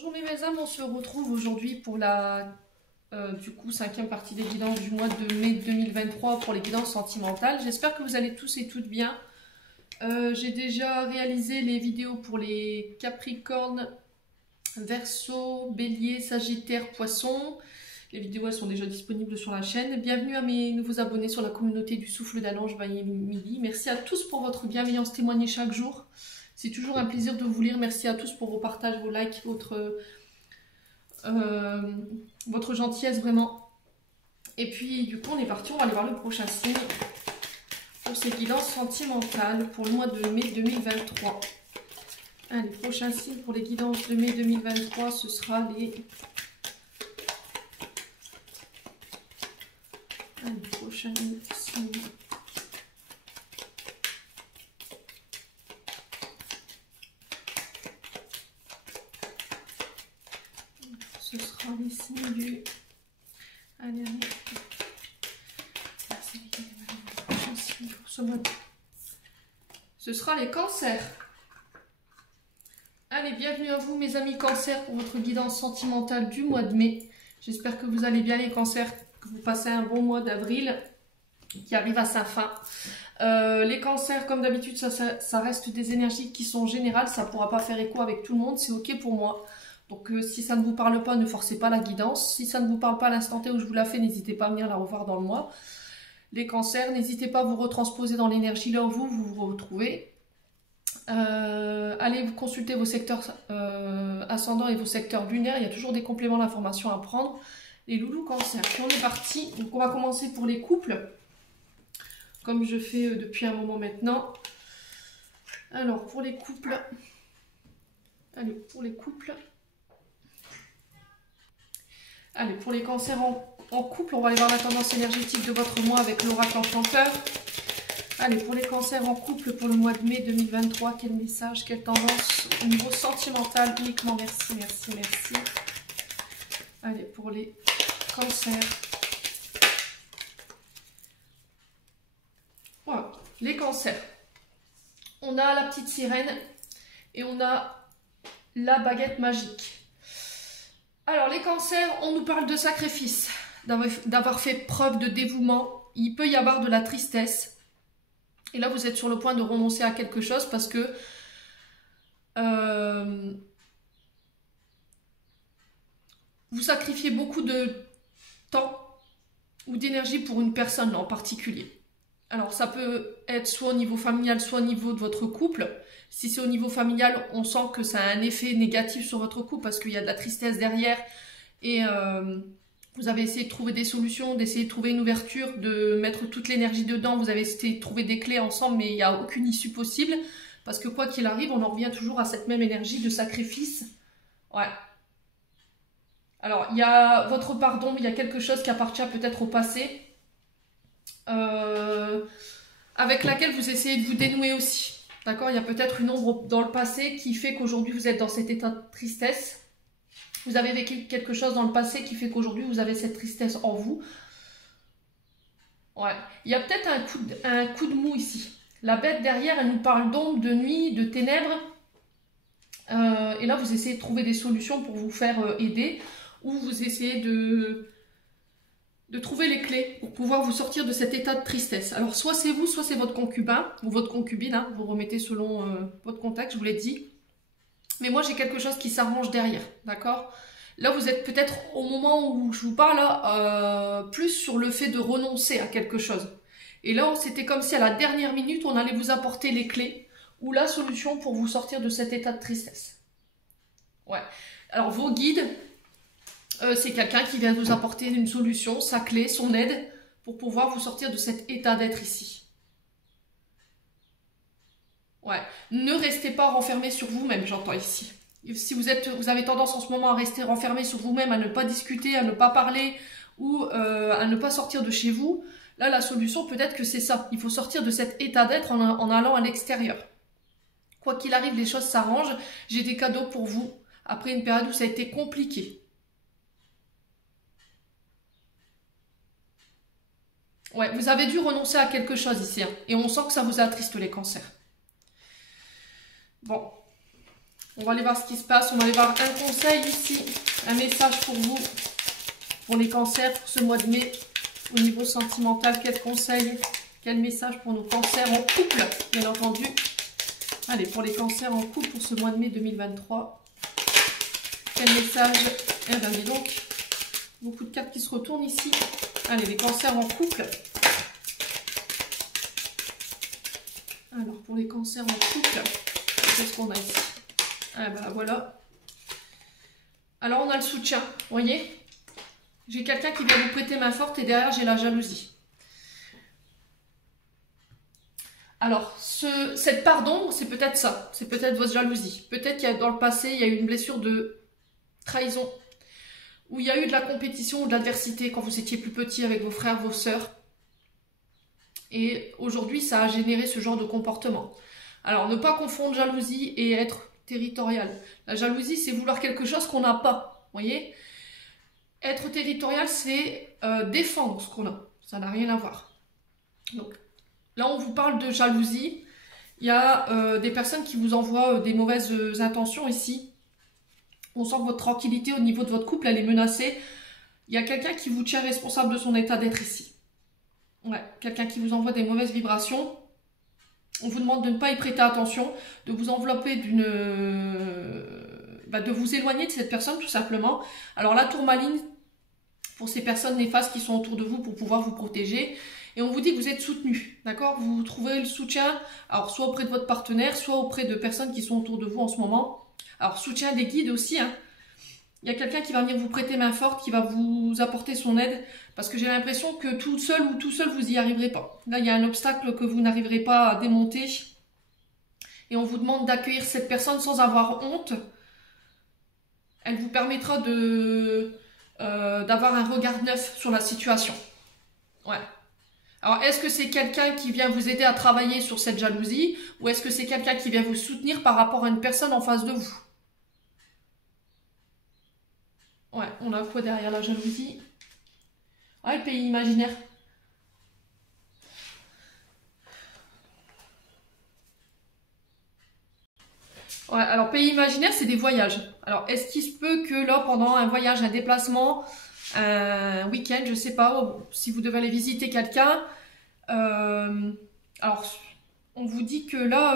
Bonjour mes belles âmes, on se retrouve aujourd'hui pour la cinquième partie des guidances du mois de mai 2023 pour les guidances sentimentales. J'espère que vous allez tous et toutes bien. J'ai déjà réalisé les vidéos pour les Capricornes, Verseau, Bélier, Sagittaire, Poisson. Les vidéos elles sont déjà disponibles sur la chaîne. Bienvenue à mes nouveaux abonnés sur la communauté du Souffle d'un Ange by Émilie. Merci à tous pour votre bienveillance témoignée chaque jour. C'est toujours un plaisir de vous lire. Merci à tous pour vos partages, vos likes, votre gentillesse vraiment. Et puis du coup on est parti, on va aller voir le prochain signe pour ces guidances sentimentales pour le mois de mai 2023. Allez, prochain signe pour les guidances de mai 2023, ce sera les... Allez, prochain signe. Ce sera les signes du... Allez, allez. Ce sera les cancers. Allez, bienvenue à vous mes amis cancers pour votre guidance sentimentale du mois de mai. J'espère que vous allez bien les cancers, que vous passez un bon mois d'avril qui arrive à sa fin. Les cancers, comme d'habitude, ça reste des énergies qui sont générales. Ça ne pourra pas faire écho avec tout le monde, c'est ok pour moi. Donc si ça ne vous parle pas, ne forcez pas la guidance. Si ça ne vous parle pas à l'instant T où je vous la fais, n'hésitez pas à venir la revoir dans le mois. Les cancers, n'hésitez pas à vous retransposer dans l'énergie là où vous vous retrouvez. Allez vous consulter vos secteurs ascendants et vos secteurs lunaires. Il y a toujours des compléments d'informations à prendre. Les loulous cancers. Puis on est parti. Donc on va commencer pour les couples. Comme je fais depuis un moment maintenant. Alors pour les couples. Allez, pour les couples. Allez, pour les cancers en couple, on va aller voir la tendance énergétique de votre mois avec l'oracle enchanteur. Allez, pour les cancers en couple pour le mois de mai 2023, quel message, quelle tendance au niveau sentimental uniquement. Merci, merci, merci. Allez, pour les cancers. Voilà, les cancers. On a la petite sirène et on a la baguette magique. Alors, les cancers, on nous parle de sacrifice, d'avoir fait preuve de dévouement. Il peut y avoir de la tristesse. Et là, vous êtes sur le point de renoncer à quelque chose parce que vous sacrifiez beaucoup de temps ou d'énergie pour une personne en particulier. Alors, ça peut être soit au niveau familial, soit au niveau de votre couple. Si c'est au niveau familial, on sent que ça a un effet négatif sur votre couple parce qu'il y a de la tristesse derrière et vous avez essayé de trouver des solutions, d'essayer de trouver une ouverture, de mettre toute l'énergie dedans. Vous avez essayé de trouver des clés ensemble, mais il n'y a aucune issue possible parce que quoi qu'il arrive, on en revient toujours à cette même énergie de sacrifice. Ouais. Alors, il y a votre pardon, il y a quelque chose qui appartient peut-être au passé. Avec laquelle vous essayez de vous dénouer aussi. D'accord? Il y a peut-être une ombre dans le passé qui fait qu'aujourd'hui vous êtes dans cet état de tristesse. Vous avez vécu quelque chose dans le passé qui fait qu'aujourd'hui vous avez cette tristesse en vous. Ouais. Il y a peut-être un coup de mou ici. La bête derrière, elle nous parle d'ombre, de nuit, de ténèbres. Et là, vous essayez de trouver des solutions pour vous faire aider. Ou vous essayez de trouver les clés pour pouvoir vous sortir de cet état de tristesse. Alors, soit c'est vous, soit c'est votre concubin ou votre concubine. Hein, vous remettez selon votre contexte, je vous l'ai dit. Mais moi, j'ai quelque chose qui s'arrange derrière, d'accord? Là, vous êtes peut-être au moment où je vous parle, plus sur le fait de renoncer à quelque chose. Et là, c'était comme si à la dernière minute, on allait vous apporter les clés ou la solution pour vous sortir de cet état de tristesse. Ouais. Alors, vos guides... c'est quelqu'un qui vient vous apporter une solution, sa clé, son aide, pour pouvoir vous sortir de cet état d'être ici. Ouais. Ne restez pas renfermé sur vous-même, j'entends ici. Si vous avez tendance en ce moment à rester renfermé sur vous-même, à ne pas discuter, à ne pas parler, ou à ne pas sortir de chez vous, là, la solution, peut-être que c'est ça. Il faut sortir de cet état d'être en allant à l'extérieur. Quoi qu'il arrive, les choses s'arrangent. J'ai des cadeaux pour vous, après une période où ça a été compliqué. Ouais, vous avez dû renoncer à quelque chose ici, hein, et on sent que ça vous attriste les cancers. Bon, On va aller voir ce qui se passe. On va aller voir un conseil ici. Un message pour vous. Pour les cancers pour ce mois de mai. Au niveau sentimental, quel conseil? Quel message pour nos cancers en couple, bien entendu. Allez, pour les cancers en couple pour ce mois de mai 2023. Quel message? Eh bien, dis donc. Beaucoup de cartes qui se retournent ici. Allez, les cancers en couple. Alors, pour les cancers en couple, qu'est-ce qu'on a ici? Ah ben voilà. Alors, on a le soutien, vous voyez? J'ai quelqu'un qui vient vous prêter main forte et derrière, j'ai la jalousie. Alors, cette part d'ombre, c'est peut-être ça. C'est peut-être votre jalousie. Peut-être qu'il y a dans le passé, il y a eu une blessure de trahison. Où il y a eu de la compétition ou de l'adversité quand vous étiez plus petit avec vos frères, vos sœurs. Et aujourd'hui, ça a généré ce genre de comportement. Alors, ne pas confondre jalousie et être territorial. La jalousie, c'est vouloir quelque chose qu'on n'a pas. Vous voyez? Être territorial, c'est défendre ce qu'on a. Ça n'a rien à voir. Donc, là, on vous parle de jalousie. Il y a des personnes qui vous envoient des mauvaises intentions ici. On sent que votre tranquillité au niveau de votre couple, elle est menacée. Il y a quelqu'un qui vous tient responsable de son état d'être ici. Ouais, quelqu'un qui vous envoie des mauvaises vibrations. On vous demande de ne pas y prêter attention, de vous envelopper de vous éloigner de cette personne tout simplement. Alors la tourmaline, pour ces personnes néfastes qui sont autour de vous pour pouvoir vous protéger. Et on vous dit que vous êtes soutenu, d'accord? Vous trouvez le soutien, alors soit auprès de votre partenaire, soit auprès de personnes qui sont autour de vous en ce moment. Alors soutien des guides aussi, hein. Il y a quelqu'un qui va venir vous prêter main forte, qui va vous apporter son aide, parce que j'ai l'impression que tout seul vous n'y arriverez pas. Là, il y a un obstacle que vous n'arriverez pas à démonter, et on vous demande d'accueillir cette personne sans avoir honte. Elle vous permettra d'avoir un regard neuf sur la situation. Ouais. Alors, est-ce que c'est quelqu'un qui vient vous aider à travailler sur cette jalousie, ou est-ce que c'est quelqu'un qui vient vous soutenir par rapport à une personne en face de vous? Ouais, on a quoi derrière la jalousie? Ah, le pays imaginaire. Ouais, alors pays imaginaire, c'est des voyages. Alors, est-ce qu'il se peut que là, pendant un voyage, un déplacement, un week-end, je sais pas, si vous devez aller visiter quelqu'un, alors, on vous dit que là,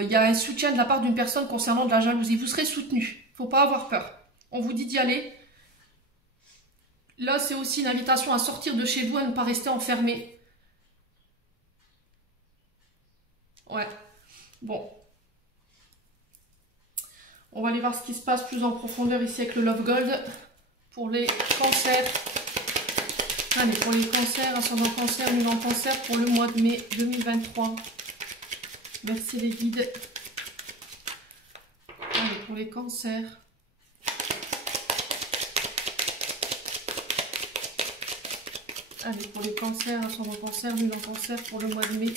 il y a un soutien de la part d'une personne concernant de la jalousie. Vous serez soutenu. Faut pas avoir peur. On vous dit d'y aller. Là, c'est aussi une invitation à sortir de chez vous, à ne pas rester enfermé. Ouais. Bon. On va aller voir ce qui se passe plus en profondeur ici avec le Love Gold. Pour les cancers. Allez, pour les cancers, ascendant cancer, nul en cancer, pour le mois de mai 2023. Merci les guides. Allez, pour les cancers. Allez, pour les cancers, ascendant cancer, nul en cancer, pour le mois de mai.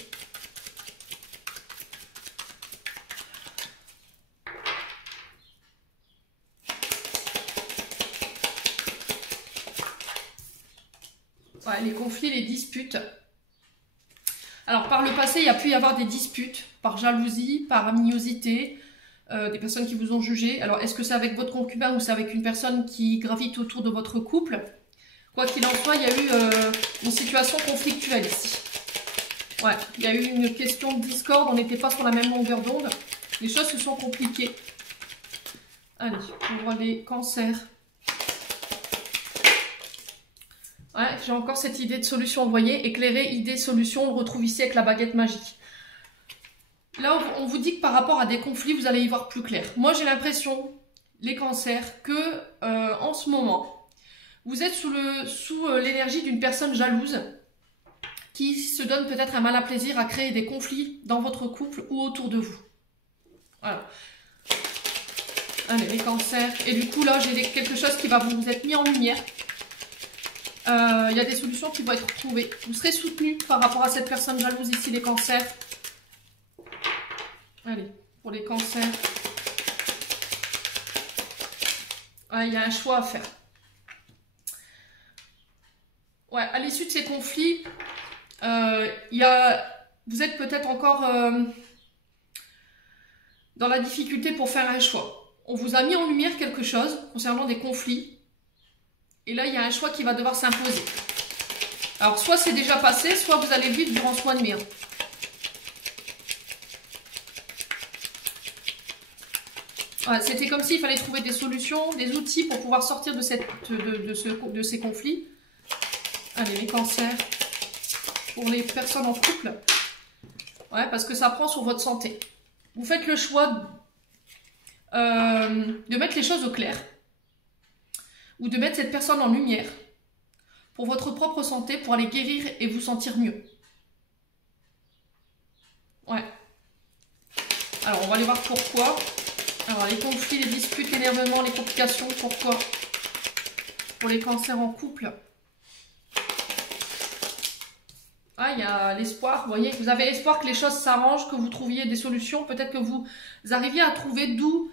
Ouais, les conflits, les disputes. Alors, par le passé, il y a pu y avoir des disputes, par jalousie, par animosité, des personnes qui vous ont jugé. Alors, est-ce que c'est avec votre concubin ou c'est avec une personne qui gravite autour de votre couple? Quoi qu'il en soit, il y a eu une situation conflictuelle ici. Ouais, il y a eu une question de discorde, on n'était pas sur la même longueur d'onde. Les choses se sont compliquées. Allez, on voit les cancers. Ouais, j'ai encore cette idée de solution, vous voyez, éclairer, idée, solution, on le retrouve ici avec la baguette magique. Là, on vous dit que par rapport à des conflits, vous allez y voir plus clair. Moi, j'ai l'impression, les cancers, que en ce moment, vous êtes sous l'énergie d'une personne jalouse qui se donne peut-être un mal à plaisir à créer des conflits dans votre couple ou autour de vous. Voilà. Allez, les cancers. Et du coup, là, j'ai quelque chose qui va vous être mis en lumière. Il y a des solutions qui vont être trouvées. Vous serez soutenu par rapport à cette personne jalouse ici, les cancers. Allez, pour les cancers. Ouais, il y a un choix à faire. Ouais, à l'issue de ces conflits, vous êtes peut-être encore dans la difficulté pour faire un choix. On vous a mis en lumière quelque chose concernant des conflits. Et là, il y a un choix qui va devoir s'imposer. Alors, soit c'est déjà passé, soit vous allez le vivre durant ce mois de mai. Voilà, c'était comme s'il fallait trouver des solutions, des outils pour pouvoir sortir de ces conflits. Allez, les cancers. Pour les personnes en couple. Ouais, parce que ça prend sur votre santé. Vous faites le choix de mettre les choses au clair. Ou de mettre cette personne en lumière. Pour votre propre santé, pour aller guérir et vous sentir mieux. Ouais. Alors, on va aller voir pourquoi. Alors, les conflits, les disputes, l'énervement, les complications, pourquoi? Pour les cancers en couple. Ah, il y a l'espoir, vous voyez, vous avez espoir que les choses s'arrangent, que vous trouviez des solutions, peut-être que vous arriviez à trouver d'où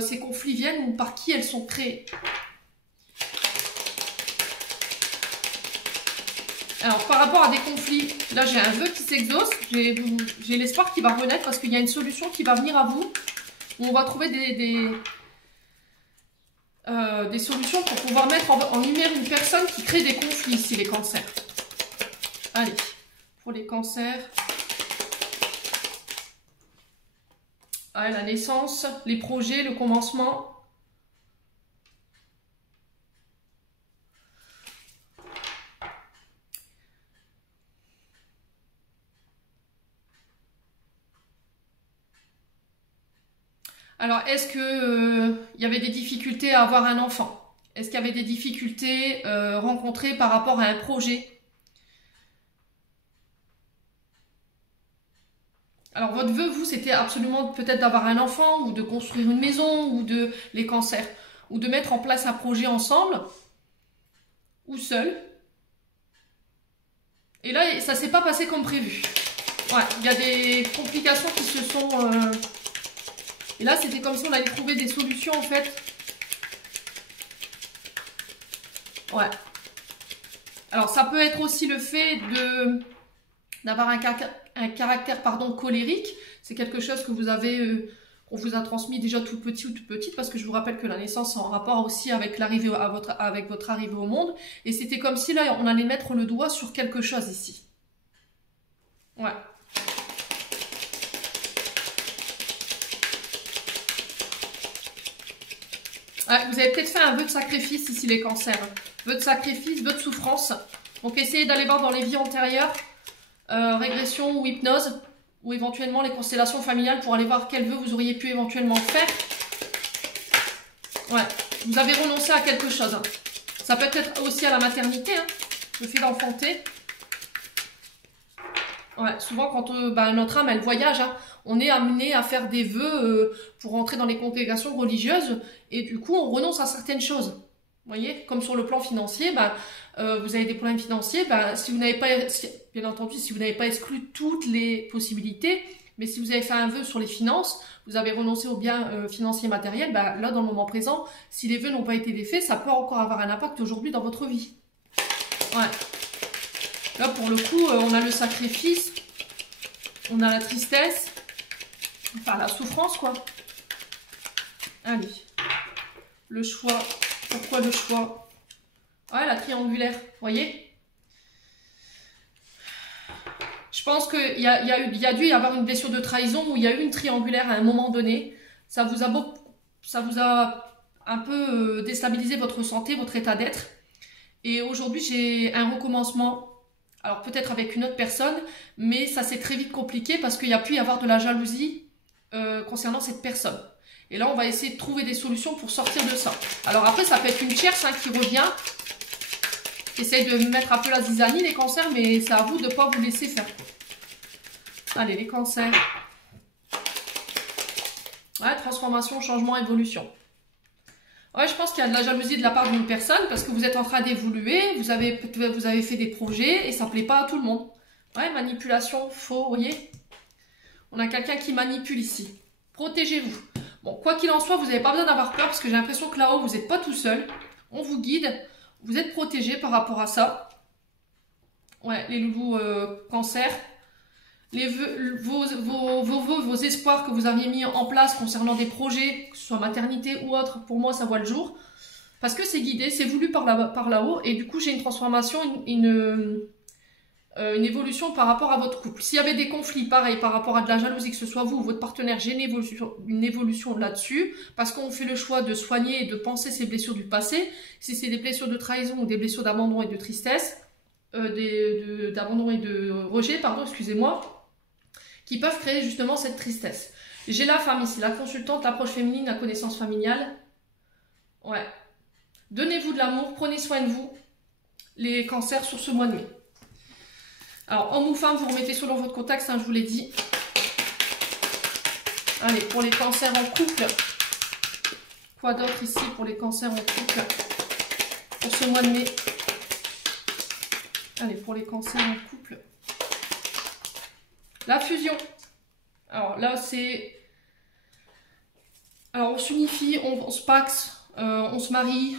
ces conflits viennent ou par qui elles sont créées. Alors, par rapport à des conflits, là j'ai un vœu qui s'exauce, j'ai l'espoir qui va renaître parce qu'il y a une solution qui va venir à vous, où on va trouver des solutions pour pouvoir mettre en lumière une personne qui crée des conflits ici, les cancers. Allez, pour les cancers, ouais, la naissance, les projets, le commencement. Alors, est-ce que il y avait des difficultés à avoir un enfant? Est-ce qu'il y avait des difficultés rencontrées par rapport à un projet? Alors, votre vœu, vous, c'était absolument peut-être d'avoir un enfant, ou de construire une maison, ou de les cancers, ou de mettre en place un projet ensemble, ou seul. Et là, ça s'est pas passé comme prévu. Ouais, il y a des complications qui se sont... Et là, c'était comme si on allait trouver des solutions, en fait. Ouais. Alors, ça peut être aussi le fait d'avoir un caractère colérique. C'est quelque chose que vous avez, qu'on vous a transmis déjà tout petit ou toute petite, parce que je vous rappelle que la naissance est en rapport aussi avec l'arrivée avec votre arrivée au monde. Et c'était comme si là, on allait mettre le doigt sur quelque chose ici. Ouais. Ouais, vous avez peut-être fait un vœu de sacrifice ici, les cancers. Vœu de sacrifice, vœu de souffrance. Donc essayez d'aller voir dans les vies antérieures, régression ou hypnose, ou éventuellement les constellations familiales pour aller voir quel vœu vous auriez pu éventuellement faire. Ouais, vous avez renoncé à quelque chose. Ça peut être aussi à la maternité, hein, le fait d'enfanter. Ouais, souvent quand notre âme elle voyage, hein, on est amené à faire des vœux pour rentrer dans les congrégations religieuses et du coup on renonce à certaines choses. Vous voyez, comme sur le plan financier, vous avez des problèmes financiers, si vous n'avez pas, bien entendu, si vous n'avez pas exclu toutes les possibilités, mais si vous avez fait un vœu sur les finances, vous avez renoncé aux biens financiers matériels, là dans le moment présent, si les vœux n'ont pas été défaits, ça peut encore avoir un impact aujourd'hui dans votre vie. Ouais. Là, pour le coup, on a le sacrifice, on a la tristesse, enfin la souffrance, quoi. Allez, le choix. Pourquoi le choix? Ouais, la triangulaire, vous voyez? Je pense qu'il y a dû y avoir une blessure de trahison où il y a eu une triangulaire à un moment donné. Ça vous a un peu déstabilisé votre santé, votre état d'être. Et aujourd'hui, j'ai un recommencement. Alors peut-être avec une autre personne, mais ça s'est très vite compliqué parce qu'il y a pu y avoir de la jalousie concernant cette personne. Et là, on va essayer de trouver des solutions pour sortir de ça. Alors après, ça peut être une tierce qui revient. Essayez de mettre un peu la zizanie, les cancers, mais c'est à vous de ne pas vous laisser faire. Allez, les cancers. Ouais, transformation, changement, évolution. Ouais, je pense qu'il y a de la jalousie de la part d'une personne parce que vous êtes en train d'évoluer, vous avez fait des projets et ça ne plaît pas à tout le monde. Ouais, manipulation, faux, vous voyez. On a quelqu'un qui manipule ici. Protégez-vous. Bon, quoi qu'il en soit, vous n'avez pas besoin d'avoir peur parce que j'ai l'impression que là-haut, vous n'êtes pas tout seul. On vous guide, vous êtes protégé par rapport à ça. Ouais, les loulous cancer. vos espoirs que vous aviez mis en place concernant des projets, que ce soit maternité ou autre, pour moi ça voit le jour. Parce que c'est guidé, c'est voulu par là-haut, et du coup j'ai une transformation, une évolution par rapport à votre couple. S'il y avait des conflits, pareil, par rapport à de la jalousie, que ce soit vous ou votre partenaire, j'ai une évolution là-dessus, parce qu'on fait le choix de soigner et de penser ces blessures du passé. Si c'est des blessures de trahison ou des blessures d'abandon et de tristesse, d'abandon et de rejet, pardon, excusez-moi, qui peuvent créer justement cette tristesse. J'ai la femme ici, la consultante, l'approche féminine, la connaissance familiale. Ouais. Donnez-vous de l'amour, prenez soin de vous, les cancers sur ce mois de mai. Alors, homme ou femme, vous remettez selon votre contexte, hein, je vous l'ai dit. Allez, pour les cancers en couple. Quoi d'autre ici pour les cancers en couple pour ce mois de mai? Allez, pour les cancers en couple. La fusion. Alors là, c'est... Alors, on s'unifie, on se paxe, on se marie,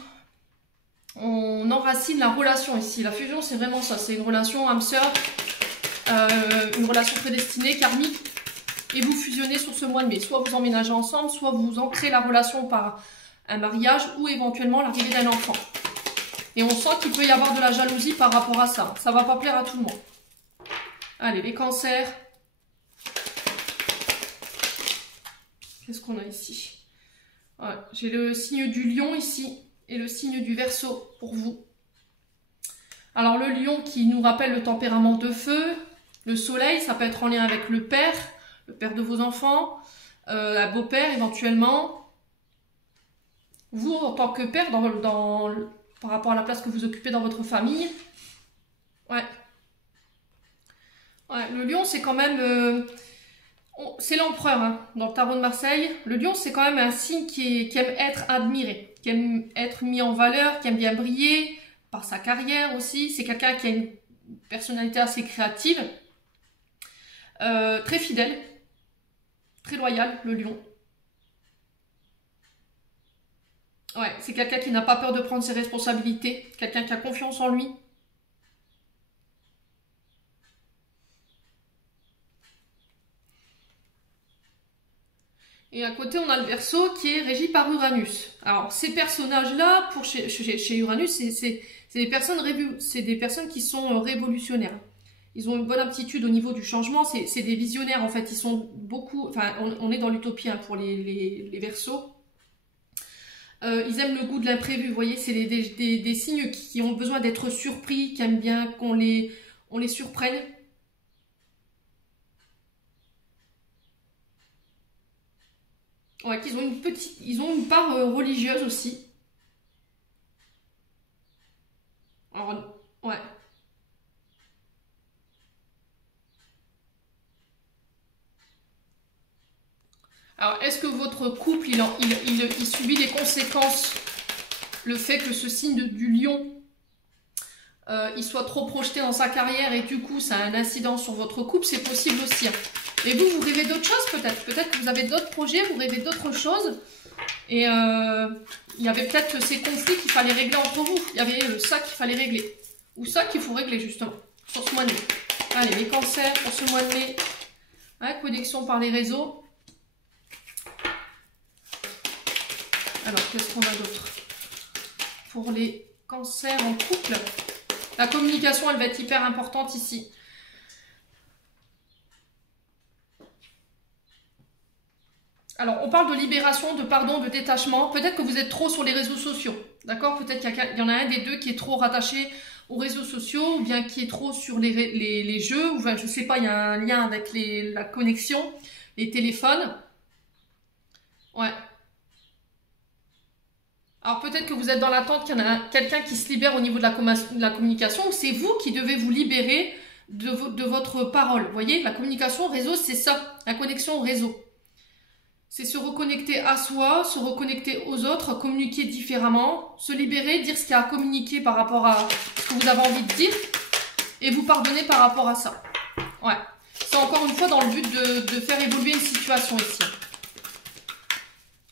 on enracine la relation ici. La fusion, c'est vraiment ça. C'est une relation âme-sœur, une relation prédestinée, karmique. Et vous fusionnez sur ce mois de mai. Soit vous emménagez ensemble, soit vous ancrez la relation par un mariage ou éventuellement l'arrivée d'un enfant. Et on sent qu'il peut y avoir de la jalousie par rapport à ça. Ça ne va pas plaire à tout le monde. Allez, les cancers. Qu'est-ce qu'on a ici? Ouais, j'ai le signe du lion ici et le signe du Verseau pour vous. Alors le lion qui nous rappelle le tempérament de feu, le soleil, ça peut être en lien avec le père de vos enfants, un beau-père éventuellement. Vous, en tant que père, par rapport à la place que vous occupez dans votre famille. Ouais. Ouais, le lion, c'est quand même... c'est l'empereur, hein, dans le tarot de Marseille. Le lion, c'est quand même un signe qui aime être admiré, qui aime être mis en valeur, qui aime bien briller, par sa carrière aussi. C'est quelqu'un qui a une personnalité assez créative, très fidèle, très loyal, le lion. Ouais, c'est quelqu'un qui n'a pas peur de prendre ses responsabilités, quelqu'un qui a confiance en lui. Et à côté, on a le Verseau qui est régi par Uranus. Alors, ces personnages-là, chez Uranus, c'est des personnes qui sont révolutionnaires. Ils ont une bonne aptitude au niveau du changement. C'est des visionnaires, en fait. Ils sont beaucoup... Enfin, on est dans l'utopie hein, pour les Verseaux. Ils aiment le goût de l'imprévu, vous voyez. C'est des signes qui ont besoin d'être surpris, qui aiment bien qu'on les surprenne. Ouais, ils ont une part religieuse aussi. Alors, ouais. Alors, est-ce que votre couple, il subit les conséquences, le fait que ce signe du lion, il soit trop projeté dans sa carrière et du coup, ça a un incident sur votre couple, c'est possible aussi. Hein. Et vous rêvez d'autres choses peut-être. Peut-être que vous avez d'autres projets, vous rêvez d'autres choses. Et il y avait peut-être ces conflits qu'il fallait régler entre vous. Il y avait ça qu'il fallait régler. Ou ça qu'il faut régler justement, sur ce mois de mai. Allez, les cancers pour ce mois de mai. Hein, connexion par les réseaux. Alors, qu'est-ce qu'on a d'autre? Pour les cancers en couple, la communication, elle va être hyper importante ici. Alors, on parle de libération, de pardon, de détachement. Peut-être que vous êtes trop sur les réseaux sociaux, d'accord? Peut-être qu'il y en a un des deux qui est trop rattaché aux réseaux sociaux, ou bien qui est trop sur les jeux, ou enfin, je sais pas, il y a un lien avec la connexion, les téléphones. Ouais. Alors, peut-être que vous êtes dans l'attente qu'il y en a quelqu'un qui se libère au niveau de la communication, ou c'est vous qui devez vous libérer de votre parole. Vous voyez, la communication réseau, c'est ça, la connexion au réseau. C'est se reconnecter à soi, se reconnecter aux autres, communiquer différemment, se libérer, dire ce qu'il y a à communiquer par rapport à ce que vous avez envie de dire et vous pardonner par rapport à ça. Ouais. C'est encore une fois dans le but de faire évoluer une situation ici.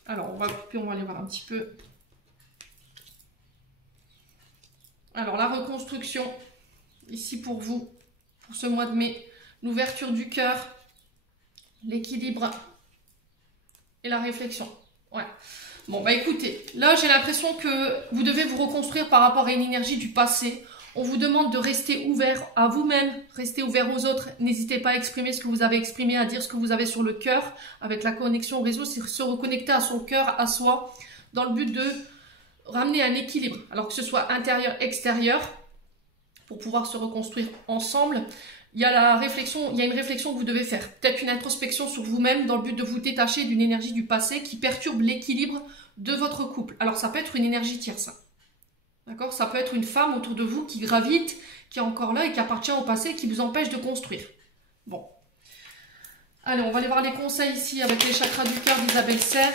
Alors, on va couper, on va aller voir un petit peu. Alors, la reconstruction, ici pour vous, pour ce mois de mai. l'ouverture du cœur, l'équilibre et la réflexion. Ouais. Bon, bah écoutez, là j'ai l'impression que vous devez vous reconstruire par rapport à une énergie du passé. On vous demande de rester ouvert à vous-même, rester ouvert aux autres. N'hésitez pas à exprimer ce que vous avez exprimé, à dire ce que vous avez sur le cœur. Avec la connexion au réseau, c'est se reconnecter à son cœur, à soi, dans le but de ramener un équilibre. Alors que ce soit intérieur-extérieur, pour pouvoir se reconstruire ensemble. Il y a la réflexion, il y a une réflexion que vous devez faire. Peut-être une introspection sur vous-même dans le but de vous détacher d'une énergie du passé qui perturbe l'équilibre de votre couple. Alors ça peut être une énergie tierce. D'accord? Ça peut être une femme autour de vous qui gravite, qui est encore là et qui appartient au passé et qui vous empêche de construire. Bon. Allez, on va aller voir les conseils ici avec les chakras du cœur d'Isabelle Serre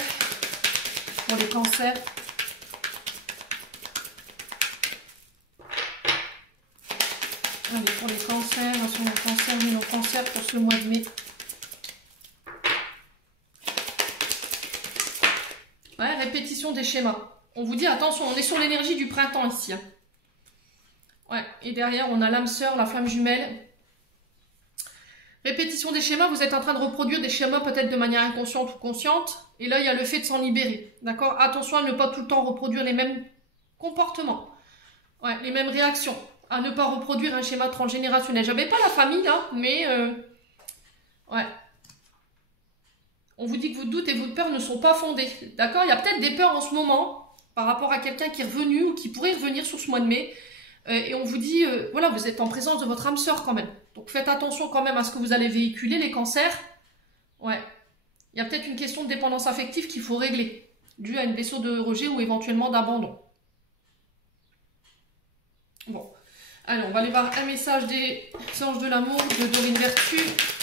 pour les cancers. Allez, pour les cancers, sur nos cancers, nos cancers pour ce mois de mai. Ouais, répétition des schémas. On vous dit, attention, on est sur l'énergie du printemps ici. Hein. Ouais, et derrière, on a l'âme sœur, la flamme jumelle. Répétition des schémas, vous êtes en train de reproduire des schémas peut-être de manière inconsciente ou consciente. Et là, il y a le fait de s'en libérer. D'accord? Attention à ne pas tout le temps reproduire les mêmes comportements. Ouais, les mêmes réactions. À ne pas reproduire un schéma transgénérationnel. J'avais pas la famille là, mais ouais. On vous dit que vos doutes et vos peurs ne sont pas fondés. D'accord? Il y a peut-être des peurs en ce moment par rapport à quelqu'un qui est revenu ou qui pourrait revenir sur ce mois de mai. Et on vous dit, voilà, vous êtes en présence de votre âme sœur quand même. Donc faites attention quand même à ce que vous allez véhiculer, les cancers. Ouais. Il y a peut-être une question de dépendance affective qu'il faut régler, due à une blessure de rejet ou éventuellement d'abandon. Bon. Allez, on va aller voir un message des anges de l'amour de Dorine Vertu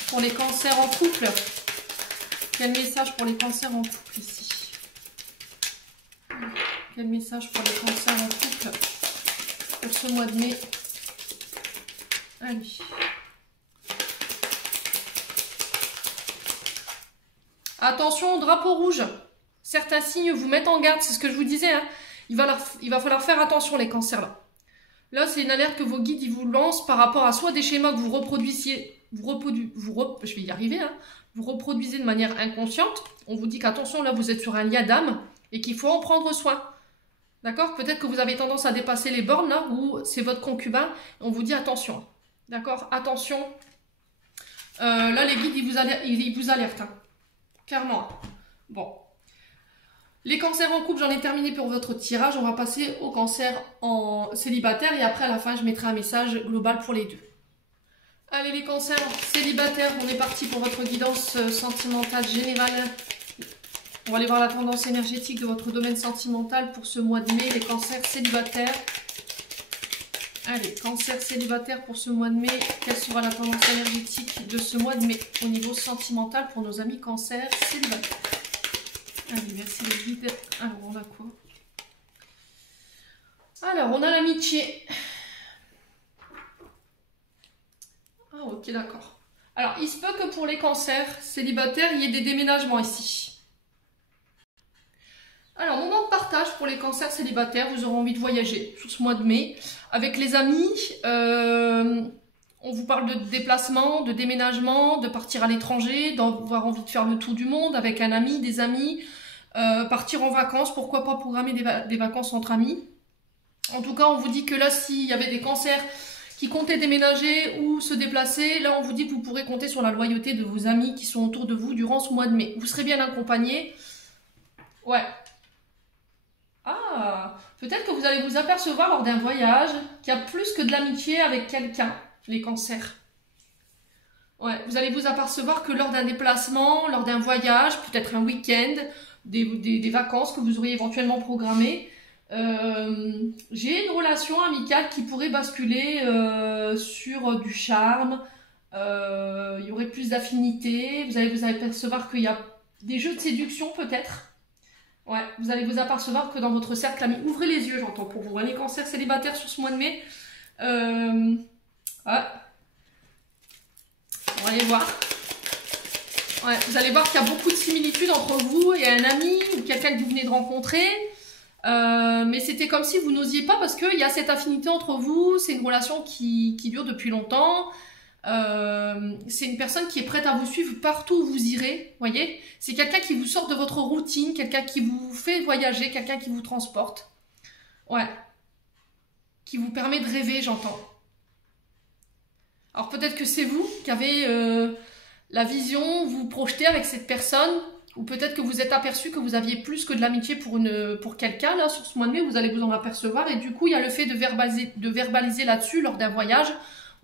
pour les cancers en couple. Quel message pour les cancers en couple ici? Quel message pour les cancers en couple pour ce mois de mai? Allez. Attention, drapeau rouge. Certains signes vous mettent en garde, c'est ce que je vous disais. Hein. Il va falloir faire attention les cancers là. Là, c'est une alerte que vos guides ils vous lancent par rapport à soit des schémas que vous reproduisiez, je vais y arriver, hein, vous reproduisez de manière inconsciente. On vous dit qu'attention, là, vous êtes sur un lien d'âme et qu'il faut en prendre soin. D'accord? Peut-être que vous avez tendance à dépasser les bornes, là, où c'est votre concubin. On vous dit attention. D'accord? Attention. Là, les guides, ils vous alertent. Hein. Clairement. Bon. Les cancers en couple, j'en ai terminé pour votre tirage. On va passer aux cancers en célibataire et après à la fin, je mettrai un message global pour les deux. Allez les cancers célibataires, on est parti pour votre guidance sentimentale générale. On va aller voir la tendance énergétique de votre domaine sentimental pour ce mois de mai, les cancers célibataires. Allez, cancers célibataires pour ce mois de mai. Quelle sera la tendance énergétique de ce mois de mai au niveau sentimental pour nos amis cancers célibataires? Allez, merci les guides. Alors, on a quoi? Alors, on a l'amitié. Ah, ok, d'accord. Alors, il se peut que pour les cancers célibataires, il y ait des déménagements ici. Alors, moment de partage pour les cancers célibataires. Vous aurez envie de voyager sur ce mois de mai. Avec les amis, on vous parle de déplacement, de déménagement, de partir à l'étranger, d'avoir envie de faire le tour du monde avec un ami, des amis, partir en vacances, pourquoi pas programmer des vacances entre amis. En tout cas, on vous dit que là, s'il y avait des cancers qui comptaient déménager ou se déplacer, là, on vous dit que vous pourrez compter sur la loyauté de vos amis qui sont autour de vous durant ce mois de mai. Vous serez bien accompagnés. Ouais. Ah, peut-être que vous allez vous apercevoir lors d'un voyage qu'il y a plus que de l'amitié avec quelqu'un, les cancers. Ouais, vous allez vous apercevoir que lors d'un déplacement, lors d'un voyage, peut-être un week-end, des vacances que vous auriez éventuellement programmées, j'ai une relation amicale qui pourrait basculer sur du charme, il y aurait plus d'affinité, vous allez vous apercevoir qu'il y a des jeux de séduction peut-être. Ouais, vous allez vous apercevoir que dans votre cercle ami, ouvrez les yeux, j'entends pour vous, hein, les cancers célibataires sur ce mois de mai. Ouais. On va aller voir. Ouais, vous allez voir qu'il y a beaucoup de similitudes entre vous et un ami ou quelqu'un que vous venez de rencontrer. Mais c'était comme si vous n'osiez pas parce qu'il y a cette affinité entre vous. C'est une relation qui dure depuis longtemps. C'est une personne qui est prête à vous suivre partout où vous irez, voyez. C'est quelqu'un qui vous sort de votre routine, quelqu'un qui vous fait voyager, quelqu'un qui vous transporte. Ouais. Qui vous permet de rêver, j'entends. Alors peut-être que c'est vous qui avez la vision, vous projetez avec cette personne, ou peut-être que vous êtes aperçu que vous aviez plus que de l'amitié pour quelqu'un, là, sur ce mois de mai, vous allez vous en apercevoir, et du coup, il y a le fait de verbaliser là-dessus lors d'un voyage,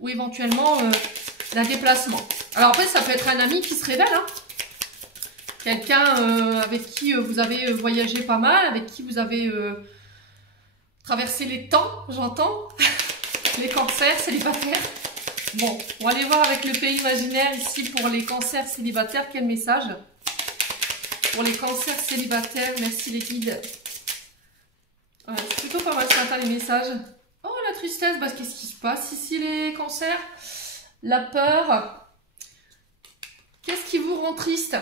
ou éventuellement d'un déplacement. Alors après, ça peut être un ami qui se révèle, hein. Quelqu'un avec qui vous avez voyagé pas mal, avec qui vous avez traversé les temps, j'entends, les cancers célibataires. Bon, on va aller voir avec le pays imaginaire ici pour les cancers célibataires, quel message? Pour les cancers célibataires, merci les guides. Ouais, c'est plutôt pas mal ce matin les messages. Oh la tristesse, bah, qu'est-ce qui se passe ici les cancers? La peur. Qu'est-ce qui vous rend triste?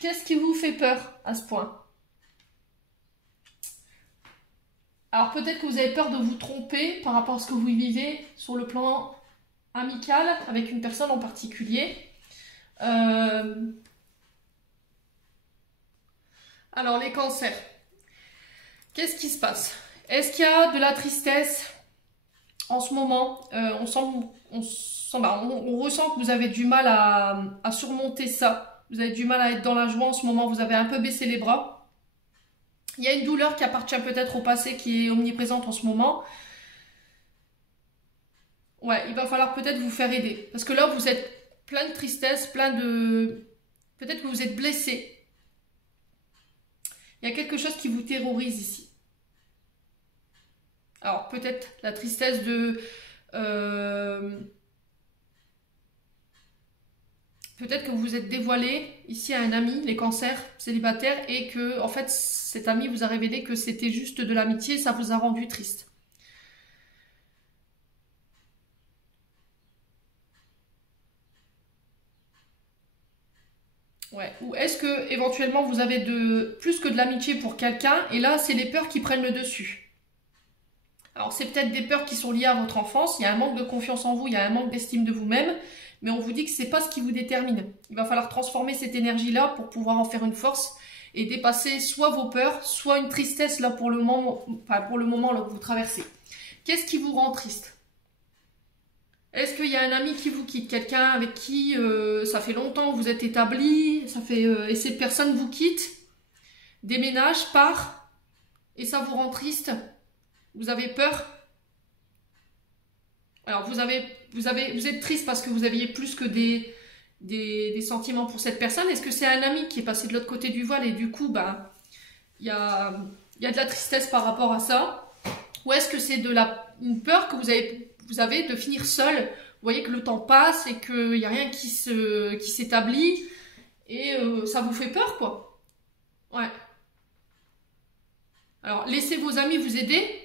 Qu'est-ce qui vous fait peur à ce point? Alors peut-être que vous avez peur de vous tromper par rapport à ce que vous vivez sur le plan amical avec une personne en particulier. Alors les cancers, qu'est-ce qui se passe? Est-ce qu'il y a de la tristesse en ce moment? On ressent que vous avez du mal à surmonter ça. Vous avez du mal à être dans la joie en ce moment, vous avez un peu baissé les bras. Il y a une douleur qui appartient peut-être au passé qui est omniprésente en ce moment. Ouais, il va falloir peut-être vous faire aider. Parce que là, vous êtes plein de tristesse, plein de... Peut-être que vous êtes blessé. Il y a quelque chose qui vous terrorise ici. Alors, peut-être la tristesse de... Peut-être que vous vous êtes dévoilé ici à un ami, les cancers célibataires, et que, en fait, cet ami vous a révélé que c'était juste de l'amitié et ça vous a rendu triste. Ouais. Ou est-ce que éventuellement vous avez plus que de l'amitié pour quelqu'un et là c'est les peurs qui prennent le dessus. Alors c'est peut-être des peurs qui sont liées à votre enfance, il y a un manque de confiance en vous, il y a un manque d'estime de vous-même, mais on vous dit que c'est pas ce qui vous détermine. Il va falloir transformer cette énergie-là pour pouvoir en faire une force et dépasser soit vos peurs, soit une tristesse là pour le moment, enfin, pour le moment là que vous traversez. Qu'est-ce qui vous rend triste? Est-ce qu'il y a un ami qui vous quitte, quelqu'un avec qui ça fait longtemps que vous êtes établi, et cette personne vous quitte, déménage, part, et ça vous rend triste? Vous avez peur? Alors vous êtes triste parce que vous aviez plus que des sentiments pour cette personne. Est-ce que c'est un ami qui est passé de l'autre côté du voile et du coup, bah, il y a de la tristesse par rapport à ça? Ou est-ce que c'est une peur que vous avez de finir seul? Vous voyez que le temps passe et qu'il n'y a rien qui s'établit et ça vous fait peur, quoi. Ouais. Alors, laissez vos amis vous aider.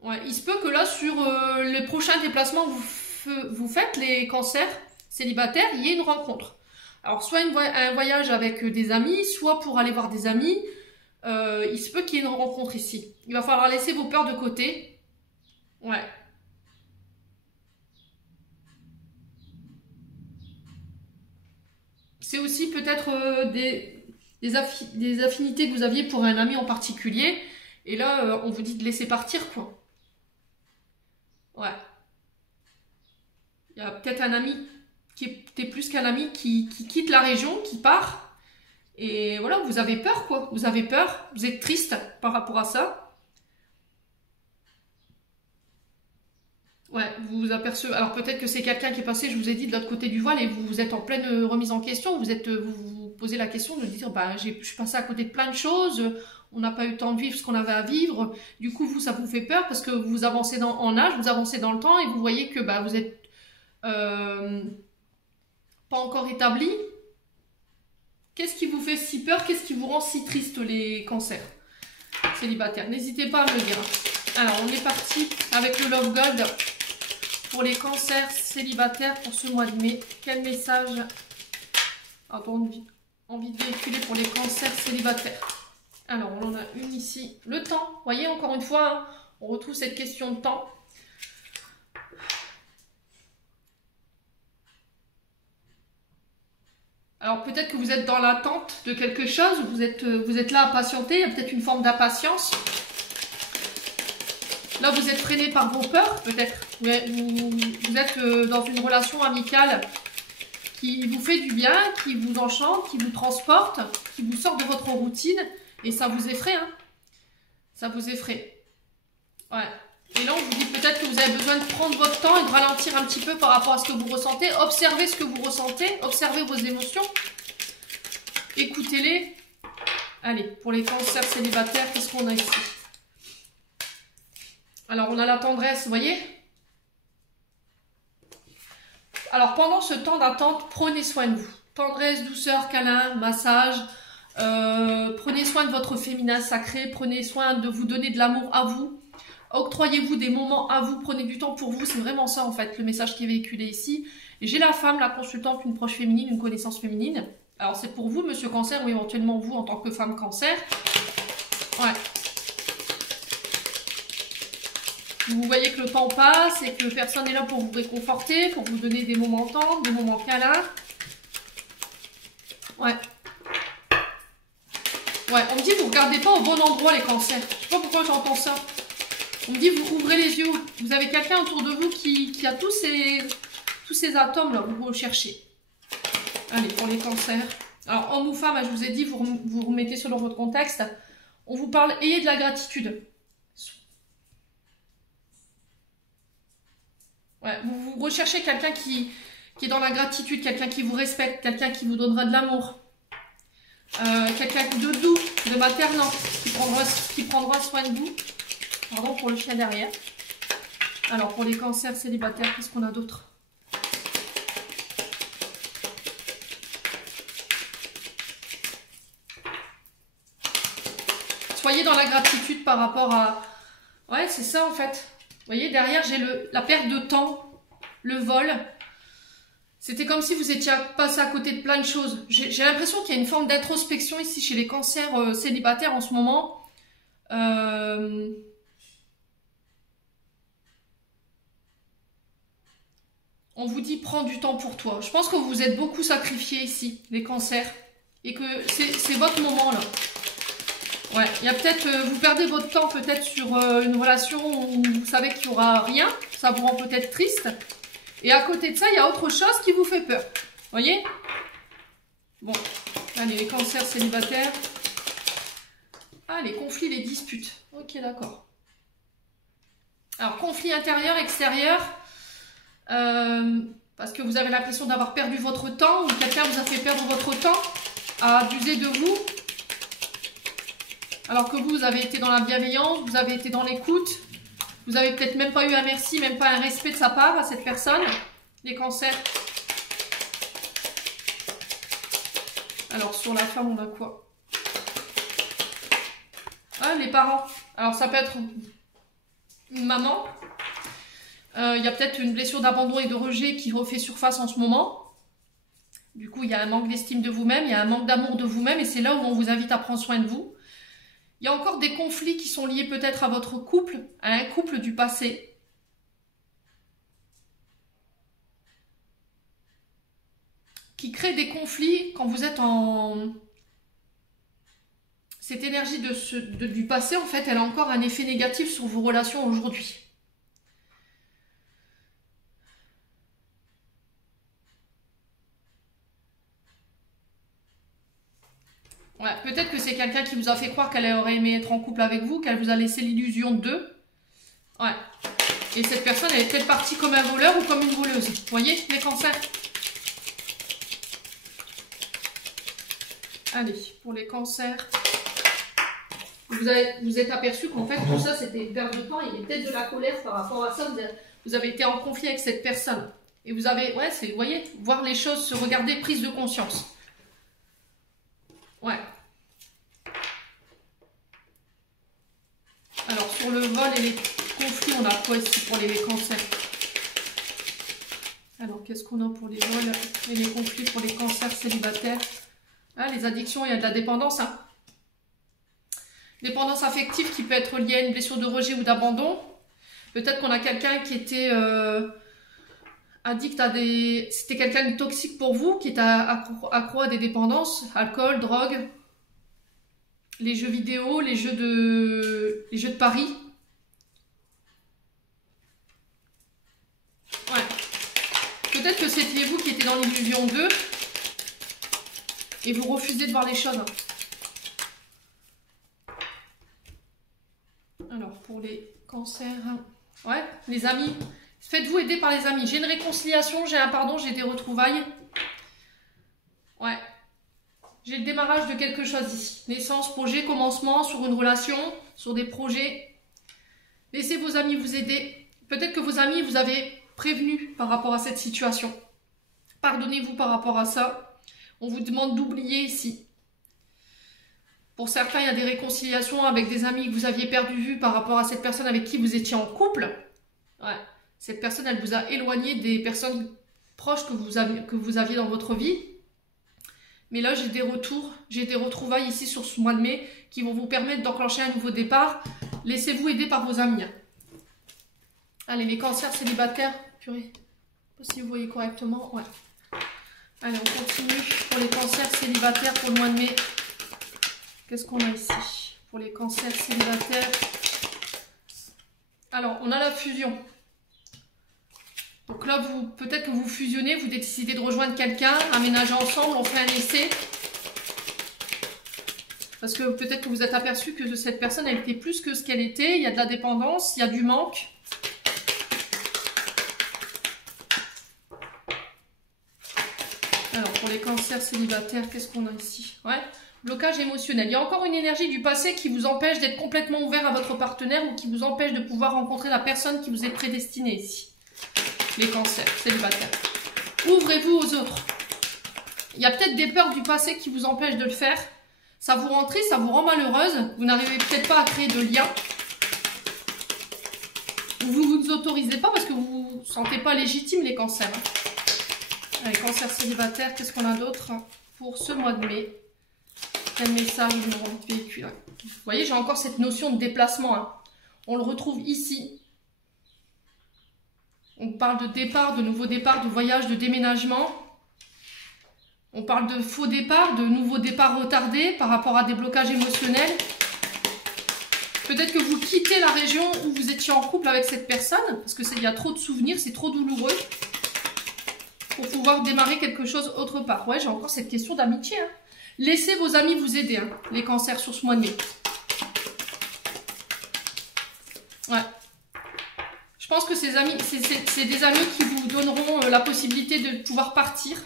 Ouais, il se peut que là, sur les prochains déplacements que vous faites, les cancers célibataires, il y ait une rencontre. Alors, soit un voyage avec des amis, soit pour aller voir des amis. Il se peut qu'il y ait une rencontre ici. Il va falloir laisser vos peurs de côté. Ouais. C'est aussi peut-être des affinités que vous aviez pour un ami en particulier. Et là, on vous dit de laisser partir, quoi. Ouais. Il y a peut-être un ami qui était plus qu'un ami qui quitte la région, qui part. Et voilà, vous avez peur, quoi. Vous avez peur, vous êtes triste par rapport à ça. Ouais, vous vous apercevez. Alors peut-être que c'est quelqu'un qui est passé, je vous ai dit, de l'autre côté du voile et vous êtes en pleine remise en question. Vous posez la question de dire, bah, je suis passé à côté de plein de choses, on n'a pas eu le temps de vivre ce qu'on avait à vivre. Du coup, vous, ça vous fait peur parce que vous avancez en âge, vous avancez dans le temps et vous voyez que bah, vous êtes pas encore établi. Qu'est-ce qui vous fait si peur? Qu'est-ce qui vous rend si triste, les cancers célibataires? N'hésitez pas à me le dire. Alors, on est parti avec le Love Gold pour les cancers célibataires pour ce mois de mai. Quel message envie de véhiculer pour les cancers célibataires? Alors, on en a une ici. Le temps. Vous voyez, encore une fois, hein, on retrouve cette question de temps. Alors peut-être que vous êtes dans l'attente de quelque chose, vous êtes là à patienter, il y a peut-être une forme d'impatience. Là, vous êtes freiné par vos peurs, peut-être. Vous êtes dans une relation amicale qui vous fait du bien, qui vous enchante, qui vous transporte, qui vous sort de votre routine. Et ça vous effraie, hein. Ça vous effraie. Ouais. Et là, on vous dit peut-être que vous avez besoin de prendre votre temps et de ralentir un petit peu par rapport à ce que vous ressentez. Observez ce que vous ressentez, observez vos émotions. Écoutez-les. Allez, pour les cancers célibataires, qu'est-ce qu'on a ici? Alors, on a la tendresse, vous voyez? Alors, pendant ce temps d'attente, prenez soin de vous. Tendresse, douceur, câlin, massage. Prenez soin de votre féminin sacré. Prenez soin de vous donner de l'amour à vous. Octroyez-vous des moments à vous. Prenez du temps pour vous. C'est vraiment ça, en fait, le message qui est véhiculé ici. J'ai la femme, la consultante, une proche féminine, une connaissance féminine. Alors, c'est pour vous, monsieur cancer, ou éventuellement vous en tant que femme cancer. Ouais. Vous voyez que le temps passe et que personne n'est là pour vous réconforter, pour vous donner des moments tendres, des moments câlins. Ouais. Ouais, on me dit que vous ne regardez pas au bon endroit les cancers. Je sais pas pourquoi j'entends ça. On me dit vous ouvrez les yeux. Vous avez quelqu'un autour de vous qui a tous ces atomes là, vous recherchez. Allez, pour les cancers. Alors, homme ou femme, je vous ai dit, vous remettez selon votre contexte. On vous parle, ayez de la gratitude. Ouais, vous recherchez quelqu'un qui est dans la gratitude, quelqu'un qui vous respecte, quelqu'un qui vous donnera de l'amour. Quelqu'un de doux, de maternant, qui prendra soin de vous. Pardon pour le chien derrière. Alors, pour les cancers célibataires, qu'est-ce qu'on a d'autre? Soyez dans la gratitude par rapport à... Ouais, c'est ça en fait. Vous voyez, derrière, j'ai la perte de temps, le vol. C'était comme si vous étiez passé à côté de plein de choses. J'ai l'impression qu'il y a une forme d'introspection ici chez les cancers célibataires en ce moment. On vous dit, prends du temps pour toi. Je pense que vous vous êtes beaucoup sacrifiés ici, les cancers. Et que c'est votre moment là. Ouais, il y a peut-être, vous perdez votre temps peut-être sur une relation où vous savez qu'il n'y aura rien. Ça vous rend peut-être triste. Et à côté de ça, il y a autre chose qui vous fait peur. Vous voyez? Bon, allez, les cancers célibataires. Ah, les conflits, les disputes. Ok, d'accord. Alors, conflit intérieur, extérieur. Parce que vous avez l'impression d'avoir perdu votre temps ou quelqu'un vous a fait perdre votre temps, a abusé de vous. Alors que vous avez été dans la bienveillance, vous avez été dans l'écoute. Vous avez peut-être même pas eu un merci, même pas un respect de sa part à cette personne. Les cancers. Alors, sur la femme, on a quoi? Ah, les parents. Alors, ça peut être une maman. Il y a peut-être une blessure d'abandon et de rejet qui refait surface en ce moment. Du coup, il y a un manque d'estime de vous-même, il y a un manque d'amour de vous-même. Et c'est là où on vous invite à prendre soin de vous. Il y a encore des conflits qui sont liés peut-être à votre couple, à un couple du passé. Qui crée des conflits quand vous êtes en... Cette énergie du passé, en fait, elle a encore un effet négatif sur vos relations aujourd'hui. Ouais, peut-être que c'est quelqu'un qui vous a fait croire qu'elle aurait aimé être en couple avec vous, qu'elle vous a laissé l'illusion d'eux. Ouais. Et cette personne, elle est peut-être partie comme un voleur ou comme une voleuse. Vous voyez, les cancers? Allez, pour les cancers. Vous êtes aperçu qu'en fait, tout ça, c'était une perte de temps. Il y avait peut-être de la colère par rapport à ça. Vous avez été en conflit avec cette personne. Et vous avez, ouais, vous voyez, voir les choses, se regarder, prise de conscience. Ouais. Alors, sur le vol et les conflits, on a quoi ici pour les cancers? Alors, qu'est-ce qu'on a pour les vols et les conflits pour les cancers célibataires? Ah, les addictions, il y a de la dépendance. Hein. Dépendance affective qui peut être liée à une blessure de rejet ou d'abandon. Peut-être qu'on a quelqu'un qui était addict à des... C'était quelqu'un de toxique pour vous, qui est accro à des dépendances, alcool, drogue, les jeux vidéo, les jeux de paris. Ouais. Peut-être que c'était vous qui étiez dans l'illusion d'eux et vous refusez de voir les choses. Alors, pour les cancers... Ouais, les amis. Faites-vous aider par les amis. J'ai une réconciliation, j'ai un pardon, j'ai des retrouvailles. Ouais. J'ai le démarrage de quelque chose ici. Naissance, projet, commencement, sur une relation, sur des projets. Laissez vos amis vous aider. Peut-être que vos amis vous avez prévenu par rapport à cette situation. Pardonnez-vous par rapport à ça. On vous demande d'oublier ici. Pour certains, il y a des réconciliations avec des amis que vous aviez perdu vue par rapport à cette personne avec qui vous étiez en couple. Ouais. Cette personne, elle vous a éloigné des personnes proches que vous aviez dans votre vie. Mais là, j'ai des retours, j'ai des retrouvailles ici sur ce mois de mai qui vont vous permettre d'enclencher un nouveau départ. Laissez-vous aider par vos amis. Allez, les cancers célibataires, purée. Je sais pas si vous voyez correctement. Ouais. Allez, on continue pour les cancers célibataires pour le mois de mai. Qu'est-ce qu'on a ici pour les cancers célibataires? Alors, on a la fusion. Donc là, peut-être que vous fusionnez, vous décidez de rejoindre quelqu'un, aménager ensemble, on fait un essai. Parce que peut-être que vous êtes aperçu que cette personne, elle était plus que ce qu'elle était. Il y a de la dépendance, il y a du manque. Alors, pour les cancers célibataires, qu'est-ce qu'on a ici? Ouais, blocage émotionnel. Il y a encore une énergie du passé qui vous empêche d'être complètement ouvert à votre partenaire ou qui vous empêche de pouvoir rencontrer la personne qui vous est prédestinée ici. Les cancers célibataires. Ouvrez-vous aux autres. Il y a peut-être des peurs du passé qui vous empêchent de le faire. Ça vous rend triste, ça vous rend malheureuse. Vous n'arrivez peut-être pas à créer de lien. Vous ne vous autorisez pas parce que vous ne vous sentez pas légitime, les cancers. Les cancers célibataires, qu'est-ce qu'on a d'autre pour ce mois de mai? Quel message ils ont envie de véhiculer? Vous voyez, j'ai encore cette notion de déplacement. Hein. On le retrouve ici. On parle de départ, de nouveau départ, de voyage, de déménagement. On parle de faux départ, de nouveaux départs retardés par rapport à des blocages émotionnels. Peut-être que vous quittez la région où vous étiez en couple avec cette personne, parce qu'il y a trop de souvenirs, c'est trop douloureux, pour pouvoir démarrer quelque chose autre part. Ouais, j'ai encore cette question d'amitié. Hein. Laissez vos amis vous aider, hein, les cancers sur ce mois de mai. Ouais. Je pense que ces amis, c'est des amis qui vous donneront la possibilité de pouvoir partir.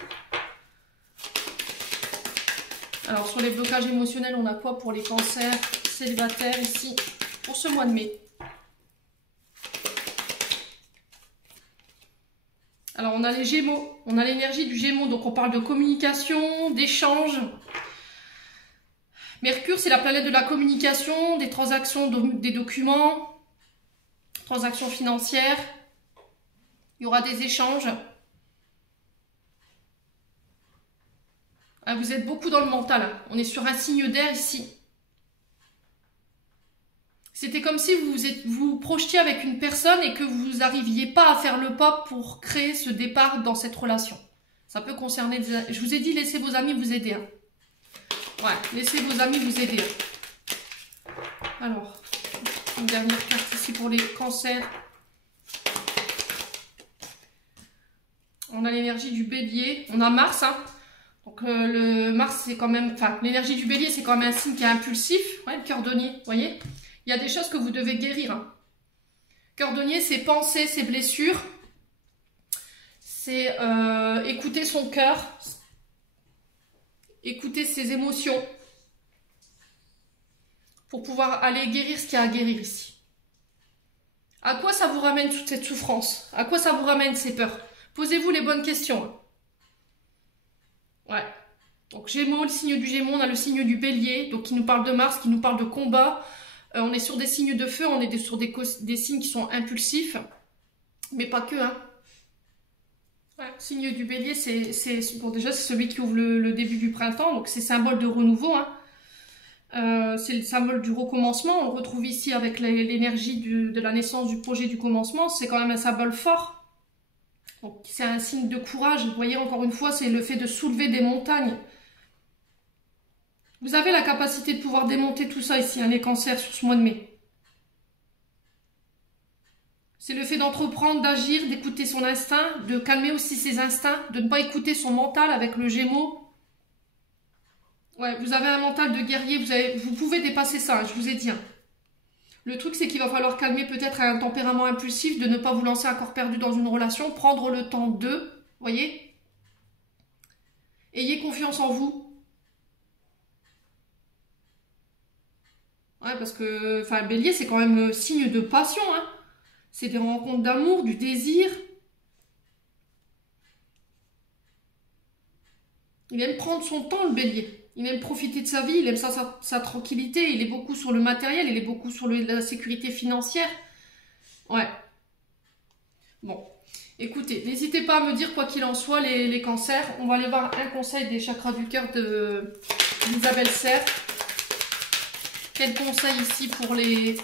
Alors, sur les blocages émotionnels, on a quoi pour les cancers célibataires ici, pour ce mois de mai? Alors, on a les Gémeaux, on a l'énergie du Gémeaux, donc on parle de communication, d'échange. Mercure, c'est la planète de la communication, des transactions, des documents. Transactions financières, il y aura des échanges. Ah, vous êtes beaucoup dans le mental. Hein. On est sur un signe d'air ici. C'était comme si vous projetiez avec une personne et que vous n'arriviez pas à faire le pas pour créer ce départ dans cette relation. Ça peut concerner des... Je vous ai dit, laissez vos amis vous aider. Hein. Ouais, laissez vos amis vous aider. Hein. Alors... Une dernière carte ici pour les cancers. On a l'énergie du bélier. On a Mars. Hein. Donc le Mars, c'est quand même... Enfin, l'énergie du bélier, c'est quand même un signe qui est impulsif. Ouais, le cordonnier, vous voyez. Il y a des choses que vous devez guérir. Hein. Cordonnier, c'est penser ses blessures. C'est écouter son cœur. Écouter ses émotions. Pour pouvoir aller guérir ce qu'il y a à guérir ici. À quoi ça vous ramène toute cette souffrance? À quoi ça vous ramène ces peurs? Posez-vous les bonnes questions. Ouais. Donc Gémeaux, le signe du Gémeaux, on a le signe du Bélier, donc qui nous parle de Mars, qui nous parle de combat. On est sur des signes de feu, on est sur des signes qui sont impulsifs, mais pas que. Hein. Ouais. Le signe du Bélier, bon, déjà c'est celui qui ouvre le début du printemps, donc c'est symbole de renouveau. Hein. C'est le symbole du recommencement. On le retrouve ici avec l'énergie de la naissance du projet du commencement. C'est quand même un symbole fort. Donc, c'est un signe de courage. Vous voyez, encore une fois, c'est le fait de soulever des montagnes. Vous avez la capacité de pouvoir démonter tout ça ici, hein, les cancers, sur ce mois de mai. C'est le fait d'entreprendre, d'agir, d'écouter son instinct, de calmer aussi ses instincts, de ne pas écouter son mental avec le Gémeaux. Ouais, vous avez un mental de guerrier, vous pouvez dépasser ça, hein, je vous ai dit. Hein. Le truc, c'est qu'il va falloir calmer peut-être un tempérament impulsif, de ne pas vous lancer à corps perdu dans une relation, prendre le temps de, voyez. Ayez confiance en vous. Ouais, parce que, enfin, Bélier, c'est quand même signe de passion, hein. C'est des rencontres d'amour, du désir. Il aime prendre son temps, le Bélier. Il aime profiter de sa vie, il aime sa tranquillité. Il est beaucoup sur le matériel, il est beaucoup sur la sécurité financière. Ouais. Bon. Écoutez, n'hésitez pas à me dire quoi qu'il en soit, les cancers. On va aller voir un conseil des chakras du cœur d'Isabelle Serre. Quel conseil ici pour les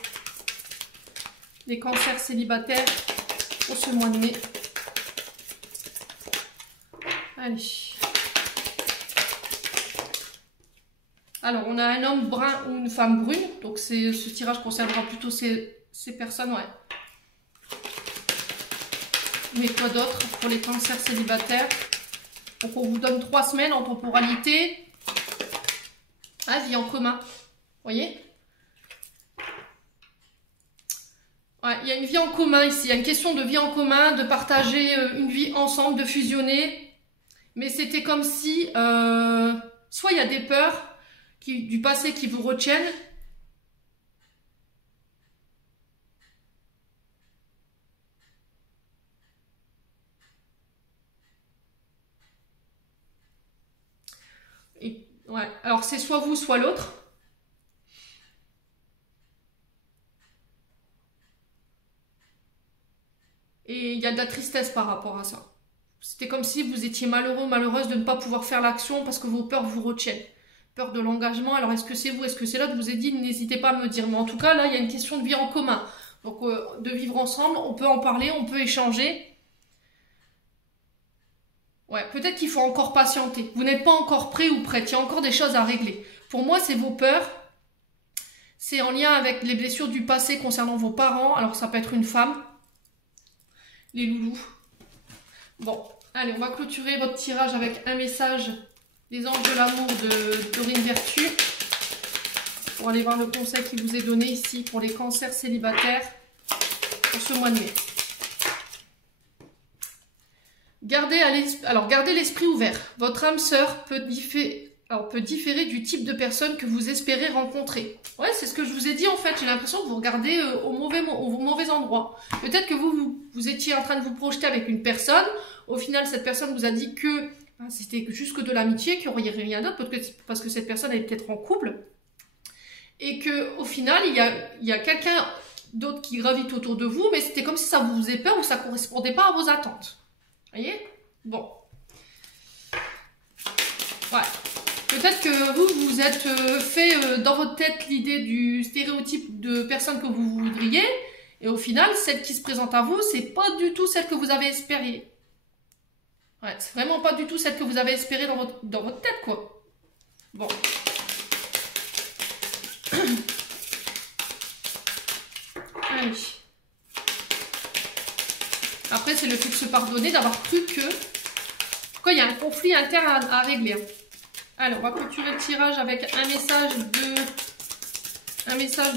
cancers célibataires pour ce mois de mai? Allez. Alors, on a un homme brun ou une femme brune. Donc, ce tirage concernera plutôt ces personnes, ouais. Mais quoi d'autre pour les cancers célibataires? Donc, on vous donne 3 semaines en temporalité. Ah, vie en commun. Vous voyez? Ouais, il y a une vie en commun ici. Il y a une question de vie en commun, de partager une vie ensemble, de fusionner. Mais c'était comme si... soit il y a des peurs du passé qui vous retiennent. Et, ouais, alors c'est soit vous, soit l'autre. Et il y a de la tristesse par rapport à ça. C'était comme si vous étiez malheureux, malheureuse de ne pas pouvoir faire l'action parce que vos peurs vous retiennent. Peur de l'engagement, alors est-ce que c'est vous, est-ce que c'est l'autre? Je vous ai dit, n'hésitez pas à me dire. Mais en tout cas, là, il y a une question de vie en commun. Donc, de vivre ensemble, on peut en parler, on peut échanger. Ouais, peut-être qu'il faut encore patienter. Vous n'êtes pas encore prêt ou prête, il y a encore des choses à régler. Pour moi, c'est vos peurs. C'est en lien avec les blessures du passé concernant vos parents. Alors, ça peut être une femme. Les loulous. Bon, allez, on va clôturer votre tirage avec un message des anges de l'amour de Dorine Vertu. Pour aller voir le conseil qui vous est donné ici pour les cancers célibataires pour ce mois de mai. Gardez l'esprit ouvert. Votre âme sœur peut différer du type de personne que vous espérez rencontrer. Ouais, c'est ce que je vous ai dit en fait. J'ai l'impression que vous regardez au mauvais endroit. Peut-être que vous étiez en train de vous projeter avec une personne. Au final, cette personne vous a dit que c'était juste que de l'amitié, qu'il n'y aurait rien d'autre, parce que cette personne est peut-être en couple. Et que au final, il y a quelqu'un d'autre qui gravite autour de vous, mais c'était comme si ça vous faisait peur ou ça ne correspondait pas à vos attentes. Vous voyez? Bon. Ouais. Peut-être que vous vous êtes fait dans votre tête l'idée du stéréotype de personne que vous voudriez, et au final, celle qui se présente à vous, c'est pas du tout celle que vous avez espérée. Ouais, c'est vraiment pas du tout celle que vous avez espérée dans votre tête, quoi. Bon. Allez. Après, c'est le fait de se pardonner, d'avoir cru que... Quoi, il y a un conflit interne à régler. Alors, on va clôturer le tirage avec un message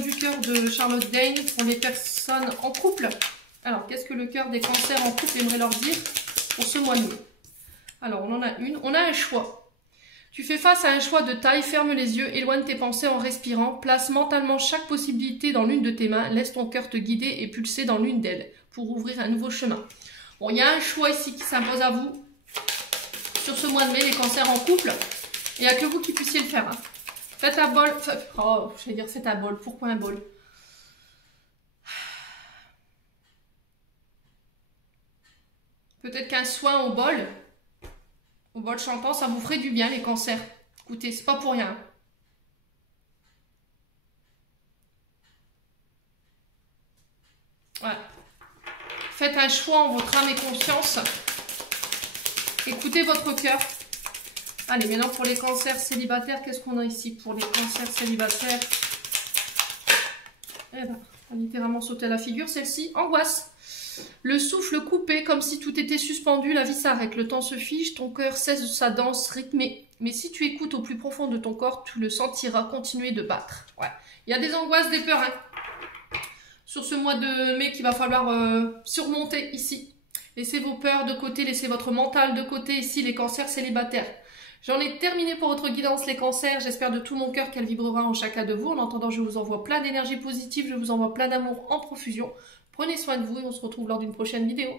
du cœur de Charlotte Dane pour les personnes en couple. Alors, qu'est-ce que le cœur des cancers en couple aimerait leur dire pour ce mois de mai? Alors, on en a une. On a un choix. Tu fais face à un choix de taille, ferme les yeux, éloigne tes pensées en respirant, place mentalement chaque possibilité dans l'une de tes mains, laisse ton cœur te guider et pulser dans l'une d'elles pour ouvrir un nouveau chemin. Bon, il y a un choix ici qui s'impose à vous sur ce mois de mai, les cancers en couple. Il n'y a que vous qui puissiez le faire. Hein. Faites un bol. Oh, je vais dire c'est un bol. Pourquoi un bol? Peut-être qu'un soin au bol chantant, ça vous ferait du bien, les cancers. Écoutez, c'est pas pour rien. Ouais. Faites un choix en votre âme et conscience Écoutez votre cœur. Allez, maintenant pour les cancers célibataires, qu'est-ce qu'on a ici pour les cancers célibataires? Eh ben, on a littéralement sauté à la figure, celle-ci. Angoisse. Le souffle coupé, comme si tout était suspendu, la vie s'arrête, le temps se fige, ton cœur cesse sa danse rythmée. Mais si tu écoutes au plus profond de ton corps, tu le sentiras continuer de battre. Ouais. Il y a des angoisses, des peurs, hein. Sur ce mois de mai qu'il va falloir surmonter ici. Laissez vos peurs de côté, laissez votre mental de côté ici, les cancers célibataires. J'en ai terminé pour votre guidance, les cancers. J'espère de tout mon cœur qu'elle vibrera en chacun de vous. En attendant, je vous envoie plein d'énergie positive, je vous envoie plein d'amour en profusion. Prenez soin de vous et on se retrouve lors d'une prochaine vidéo.